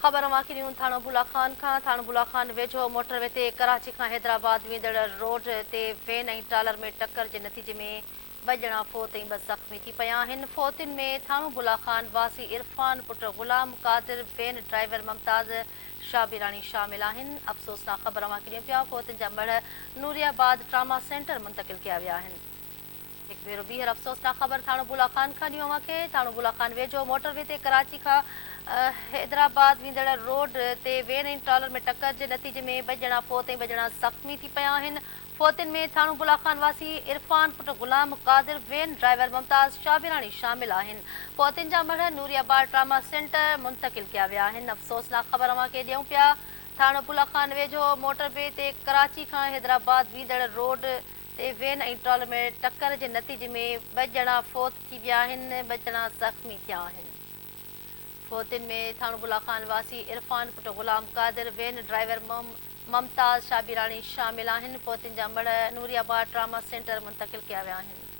ख़बर माकिरियूं थाणो बुला खान खां थाणो बुला खान वेझो मोटरवे ते कराची खां हैदराबाद वेंदड़ रोड ते वेन ऐं ट्रालर में टक्कर जे नतीजे में 2 ॼणा फोत ऐं 2 ज़ख़्मी थी पिया आहिनि। फोतियुनि में थाणो बुला खान वासी इरफान पुट ग़ुलाम कादिर वेन ड्राइवर मुमताज़ शाबिरानी शामिल आहिनि। अफ़सोसनाक ख़बर माकिरियूं पिया फोतियुनि जा मढ़ नूरियाबाद ट्रामा सेंटर मुंतक़िल किया विया आहिनि। एक भेरो ॿीहर अफ़सोसनाक ख़बर थाणो बुला खान खां ॾियूं अव्हांखे। थाणो बुला खान वेझो मोटरवे ते कराची खां हैदराबाद वेंदड़ रोड ते वेन ऐं ट्रालर में टक्कर जे नतीजे में 2 ॼणा फोत ऐं 2 ॼणा ज़ख़्मी थी पिया आहिनि। फोतियुनि में थाणो बुला खान वासी इरफान पुट ग़ुलाम कादिर वेन ड्राइवर मुमताज़ शाबिरानी शामिल आहिनि। फोतियुनि जा मढ़ नूरियाबाद ट्रामा सेंटर मुंतक़िल किया विया आहिनि। अफ़सोसनाक ख़बर अव्हांखे ॾियूं पिया। थाणो बुला खान वेझो मोटरवे ते कराची खां हैदराबाद वेंदड़ रोड ते वेन ऐं ट्रालर में टक्कर जे नतीजे में 2 ॼणा फोत थी विया आहिनि, 2 ॼणा ज़ख़्मी थिया आहिनि। फोतियुनि में थाणो बुला खान वासी इरफान पुट ग़ुलाम कादिर वेन ड्राइवर मुमताज़ शाबिरानी शामिल आहिनि। फोतियुनि जा मढ़ नूरियाबाद ट्रामा सेंटर मुंतक़िल किया विया आहिनि।